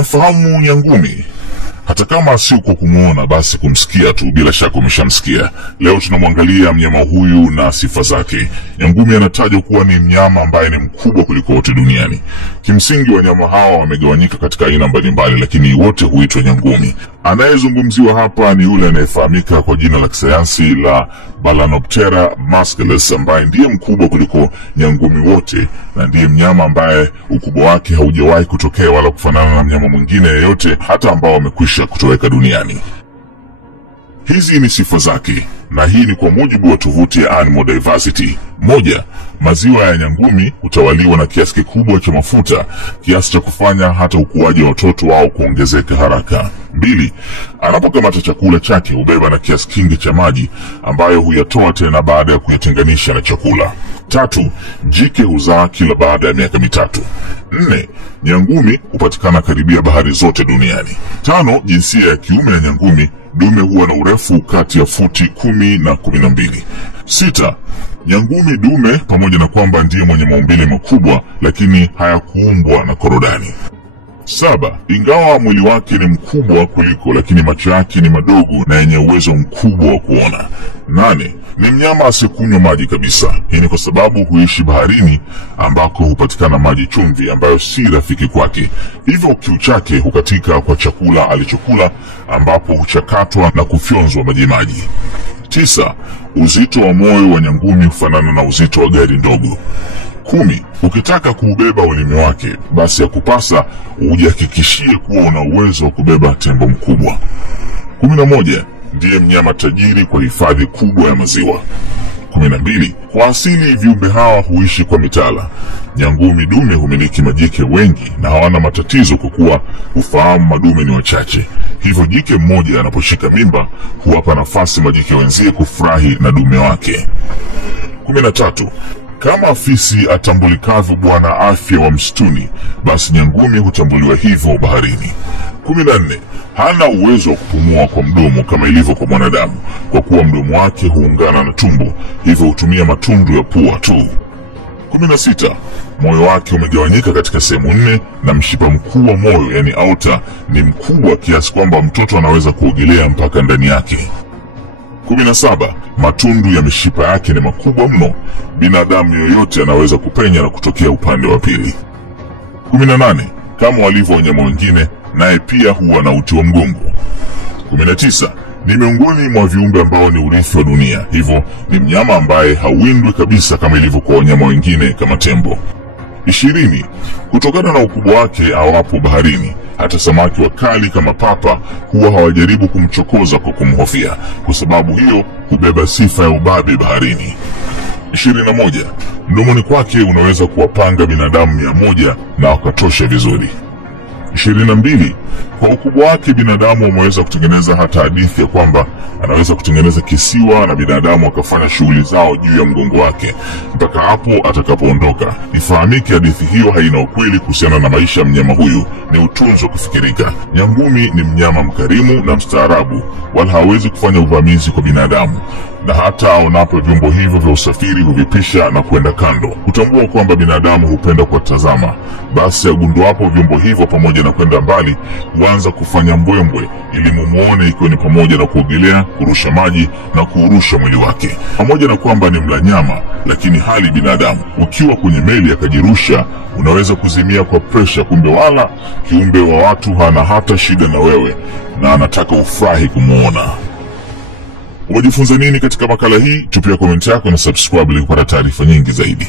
Unamfahamu nyangumi? Hata kama si kwa kumuona, basi kumsikia tu bila shaka umeshamsikia. Leo tunamwangalia mnyama huyu na sifa zake. Nyangumi anatajwa kuwa ni mnyama ambaye ni mkubwa kuliko wote duniani. Kimsingi wanyama hawa wamegawanyika katika aina mbalimbali, lakini wote huitwa nyangumi. Anayezungumziwa hapa ni yule anayefahamika kwa jina la kisayansi la Balanoptera masculus, ambaye ndiye mkubwa kuliko nyangumi wote na ndiye mnyama ambaye ukubwa wake haujawahi kutokea wala kufanana na mnyama mwingine yeyote hata ambao wamekwisha kutoweka duniani. Hizi ni sifa zake, na hii ni kwa mujibu wa tovuti ya Animal Diversity. 1. Maziwa ya nyangumi hutawaliwa na kiasi kikubwa cha mafuta, kiasi cha kufanya hata ukuaji wa watoto wao kuongezeka haraka. 2. Anapokamata chakula chake hubeba na kiasi kingi cha maji ambayo huyatoa tena baada ya kuyatenganisha na chakula. 3. Jike huzaa kila baada ya miaka mitatu. 4. Nyangumi hupatikana karibia bahari zote duniani. 5. Jinsia ya kiume ya nyangumi, dume huwa na urefu kati ya futi 10 na 12. 6. Nyangumi dume, pamoja na kwamba ndiye mwenye maumbile makubwa, lakini hayakuumbwa na korodani. 7. Ingawa mwili wake ni mkubwa kuliko, lakini macho yake ni madogo na yenye uwezo mkubwa wa kuona. 8. Ni mnyama asiyekunywa maji kabisa. Hii ni kwa sababu huishi baharini ambako hupatikana maji chumvi ambayo si rafiki kwake. Hivyo kiu chake hukatika kwa chakula alichokula ambapo huchakatwa na kufyonzwa majimaji. 9. Uzito wa moyo wa nyangumi hufanana na uzito wa gari ndogo. 10. Ukitaka kuubeba ulimi wake, basi yakupasa ujihakikishie kuwa una uwezo wa kubeba tembo mkubwa. 11. Ndiye mnyama tajiri kwa hifadhi kubwa ya maziwa. 12. Kwa asili viumbe hawa huishi kwa mitala. Nyangumi dume humiliki majike wengi na hawana matatizo kwa kuwa ufahamu madume ni wachache. Hivyo jike mmoja anaposhika mimba huwapa nafasi majike wenzie kufurahi na dume wake. 13. Kama fisi atambulikavyo bwana afya wa msituni, basi nyangumi hutambuliwa hivyo baharini. 14. Hana uwezo wa kupumua kwa mdomo kama ilivyo kwa mwanadamu, kwa kuwa mdomo wake huungana na tumbo, hivyo hutumia matundu ya pua tu. 16. Moyo wake umegawanyika katika sehemu 4 na mshipa mkuu wa moyo, yani aorta, ni mkubwa kiasi kwamba mtoto anaweza kuogelea mpaka ndani yake. 17. Matundu ya mishipa yake ni makubwa mno. Binadamu yoyote anaweza kupenya na kutokea upande wa pili. 18. Kama walivyo wanyama wengine, naye pia huwa na uti wa mgongo. 19. Ni miongoni mwa viumbe ambao ni urithi wa dunia, hivyo ni mnyama ambaye hawindwi kabisa kama ilivyo kwa wanyama wengine kama tembo. 20. Kutokana na ukubwa wake hawapo baharini. Hata samaki wakali kama papa huwa hawajaribu kumchokoza kwa kumhofia, kwa sababu hiyo hubeba sifa ya ubabe baharini. 21. Mdomoni kwake unaweza kuwapanga binadamu 100 na wakatosha vizuri. 22. Kwa ukubwa wake binadamu wameweza kutengeneza hata hadithi ya kwamba anaweza kutengeneza kisiwa na binadamu wakafanya shughuli zao juu ya mgongo wake mpaka hapo atakapoondoka. Ifahamike hadithi hiyo haina ukweli kuhusiana na maisha ya mnyama huyu, ni utunzo kufikirika. Nyangumi ni mnyama mkarimu na mstaarabu, wala hawezi kufanya uvamizi kwa binadamu, na hata aonapo vyombo hivyo vya usafiri huvipisha na kwenda kando. Kutambua kwamba binadamu hupenda kuwatazama, basi agunduapo vyombo hivyo pamoja na kwenda mbali huanza kufanya mbwembwe ili mumuone, ikiwa ni pamoja na kuogelea, kurusha maji na kuurusha mwili wake. Pamoja na kwamba ni mla nyama, lakini hali binadamu. Ukiwa kwenye meli akajirusha, unaweza kuzimia kwa presha, kumbe wala kiumbe wa watu hana hata shida na wewe na anataka ufurahi kumuona. Umejifunza nini katika makala hii? Tupia komenti yako na subscribe ili kupata taarifa nyingi zaidi.